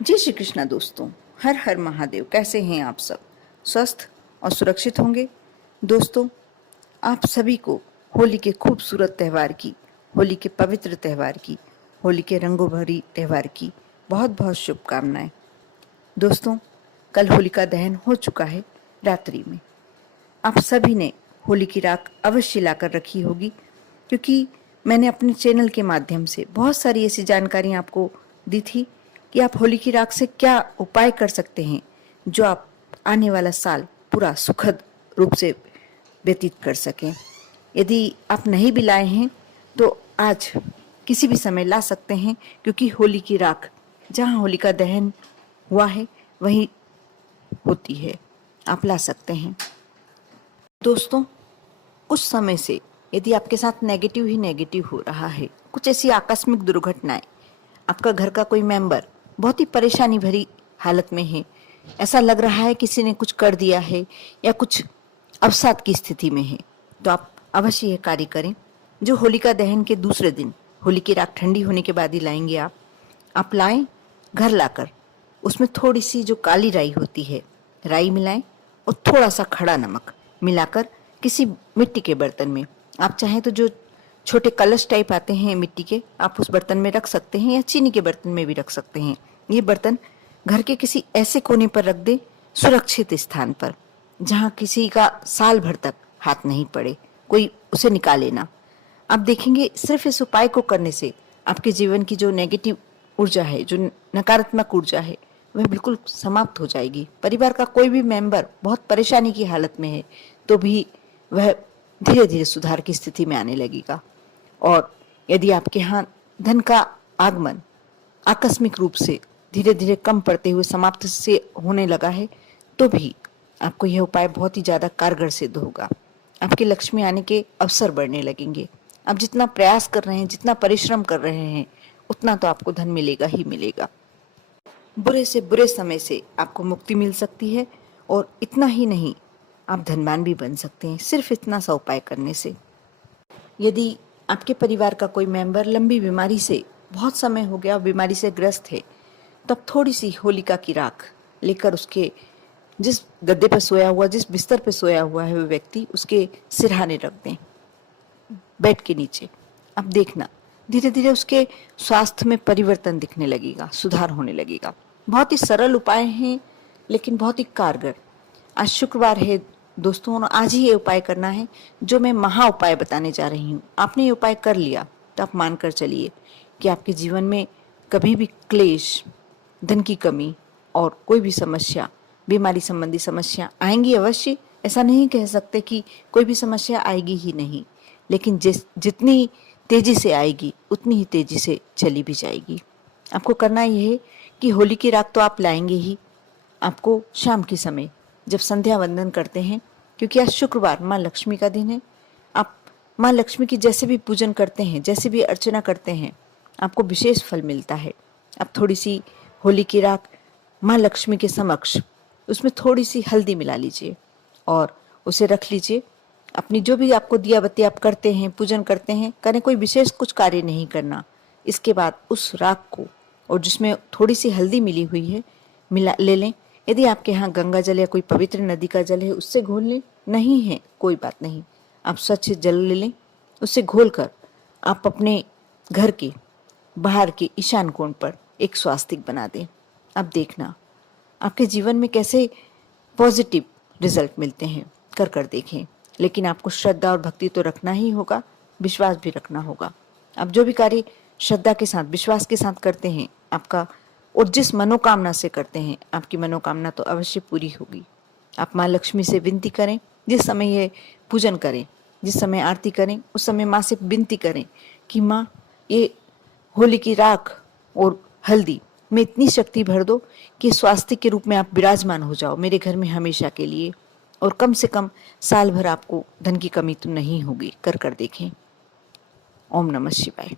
जय श्री कृष्णा दोस्तों। हर हर महादेव। कैसे हैं आप सब? स्वस्थ और सुरक्षित होंगे। दोस्तों, आप सभी को होली के खूबसूरत त्यौहार की, होली के पवित्र त्यौहार की, होली के रंगों भरी त्यौहार की बहुत बहुत शुभकामनाएं। दोस्तों, कल होलिका दहन हो चुका है रात्रि में। आप सभी ने होली की राख अवश्य लाकर रखी होगी, क्योंकि मैंने अपने चैनल के माध्यम से बहुत सारी ऐसी जानकारी आपको दी थी कि आप होली की राख से क्या उपाय कर सकते हैं जो आप आने वाला साल पूरा सुखद रूप से व्यतीत कर सकें। यदि आप नहीं भी लाए हैं तो आज किसी भी समय ला सकते हैं, क्योंकि होली की राख जहाँ होलिका दहन हुआ है वहीं होती है। आप ला सकते हैं। दोस्तों, कुछ समय से यदि आपके साथ नेगेटिव ही नेगेटिव हो रहा है, कुछ ऐसी आकस्मिक दुर्घटनाएं, आपका घर का कोई मेंबर बहुत ही परेशानी भरी हालत में है, ऐसा लग रहा है किसी ने कुछ कर दिया है या कुछ अवसाद की स्थिति में है, तो आप अवश्य यह कार्य करें जो होलिका दहन के दूसरे दिन, होली की राख ठंडी होने के बाद ही लाएंगे आप लाएं। घर लाकर उसमें थोड़ी सी जो काली राई होती है, राई मिलाएं और थोड़ा सा खड़ा नमक मिलाकर किसी मिट्टी के बर्तन में, आप चाहें तो जो छोटे कलश टाइप आते हैं मिट्टी के, आप उस बर्तन में रख सकते हैं या चीनी के बर्तन में भी रख सकते हैं। ये बर्तन घर के किसी ऐसे कोने पर रख दे, सुरक्षित स्थान पर, जहां किसी का साल भर तक हाथ नहीं पड़े, कोई उसे निकाले ना। आप देखेंगे सिर्फ इस उपाय को करने से आपके जीवन की जो नेगेटिव ऊर्जा है, जो नकारात्मक ऊर्जा है, वह बिल्कुल समाप्त हो जाएगी। परिवार का कोई भी मेंबर बहुत परेशानी की हालत में है तो भी वह धीरे धीरे सुधार की स्थिति में आने लगेगा। और यदि आपके यहाँ धन का आगमन आकस्मिक रूप से धीरे धीरे कम पड़ते हुए समाप्त से होने लगा है, तो भी आपको यह उपाय बहुत ही ज्यादा कारगर सिद्ध होगा। आपकी लक्ष्मी आने के अवसर बढ़ने लगेंगे। आप जितना प्रयास कर रहे हैं, जितना परिश्रम कर रहे हैं, उतना तो आपको धन मिलेगा ही मिलेगा। बुरे से बुरे समय से आपको मुक्ति मिल सकती है, और इतना ही नहीं, आप धनवान भी बन सकते हैं सिर्फ इतना सा उपाय करने से। यदि आपके परिवार का कोई मेंबर लंबी बीमारी से, बहुत समय हो गया बीमारी से ग्रस्त है, तब थोड़ी सी होलिका की राख लेकर उसके जिस गद्दे पर सोया हुआ, जिस बिस्तर पर सोया हुआ है वो व्यक्ति, उसके सिरहाने रख दें, बेड के नीचे। अब देखना धीरे धीरे उसके स्वास्थ्य में परिवर्तन दिखने लगेगा, सुधार होने लगेगा। बहुत ही सरल उपाय हैं लेकिन बहुत ही कारगर। आज शुक्रवार है दोस्तों, आज ही ये उपाय करना है जो मैं महा उपाय बताने जा रही हूँ। आपने ये उपाय कर लिया तो आप मानकर चलिए कि आपके जीवन में कभी भी क्लेश, धन की कमी और कोई भी समस्या, बीमारी संबंधी समस्या आएंगी अवश्य। ऐसा नहीं कह सकते कि कोई भी समस्या आएगी ही नहीं, लेकिन जितनी तेजी से आएगी उतनी ही तेजी से चली भी जाएगी। आपको करना यह है कि होली की राख तो आप लाएंगे ही। आपको शाम के समय जब संध्या वंदन करते हैं, क्योंकि आज शुक्रवार माँ लक्ष्मी का दिन है, आप माँ लक्ष्मी की जैसे भी पूजन करते हैं, जैसे भी अर्चना करते हैं, आपको विशेष फल मिलता है। आप थोड़ी सी होली की राख माँ लक्ष्मी के समक्ष, उसमें थोड़ी सी हल्दी मिला लीजिए और उसे रख लीजिए। अपनी जो भी आपको दिया बत्ती आप करते हैं, पूजन करते हैं, करें, कोई विशेष कुछ कार्य नहीं करना। इसके बाद उस राख को, और जिसमें थोड़ी सी हल्दी मिली हुई है, ले लें। यदि आपके यहाँ गंगा जल या कोई पवित्र नदी का जल है, उससे घोल लें। नहीं है कोई बात नहीं, आप स्वच्छ जल ले लें। उससे घोलकर आप अपने घर के बाहर के ईशान कोण पर एक स्वास्तिक बना दें। अब देखना आपके जीवन में कैसे पॉजिटिव रिजल्ट मिलते हैं। कर कर देखें, लेकिन आपको श्रद्धा और भक्ति तो रखना ही होगा, विश्वास भी रखना होगा। आप जो भी कार्य श्रद्धा के साथ, विश्वास के साथ करते हैं, आपका, और जिस मनोकामना से करते हैं, आपकी मनोकामना तो अवश्य पूरी होगी। आप माँ लक्ष्मी से विनती करें, जिस समय ये पूजन करें, जिस समय आरती करें, उस समय माँ से विनती करें कि माँ, ये होली की राख और हल्दी में इतनी शक्ति भर दो कि स्वास्थ्य के रूप में आप विराजमान हो जाओ मेरे घर में हमेशा के लिए, और कम से कम साल भर आपको धन की कमी तो नहीं होगी। कर कर देखें। ओम नमः शिवाय।